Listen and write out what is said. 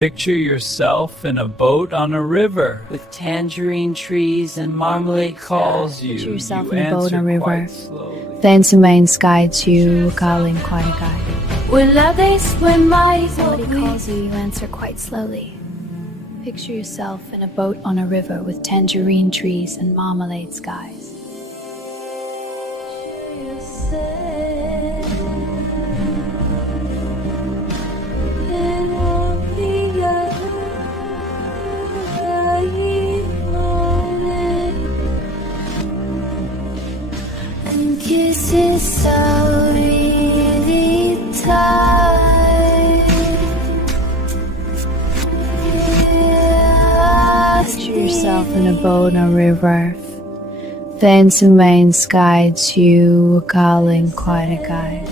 Picture yourself in a boat on a river with tangerine trees and marmalade calls you. Picture yourself You in a boat on a answer river. quite slowly. Then some main sky to calling quite a guy. Will they swim my Somebody calls you, you answer quite slowly. Picture yourself in a boat on a river with tangerine trees and marmalade skies. Kisses so really tight. Picture yourself in a boat on a river. Then some main sky to calling quite a guy.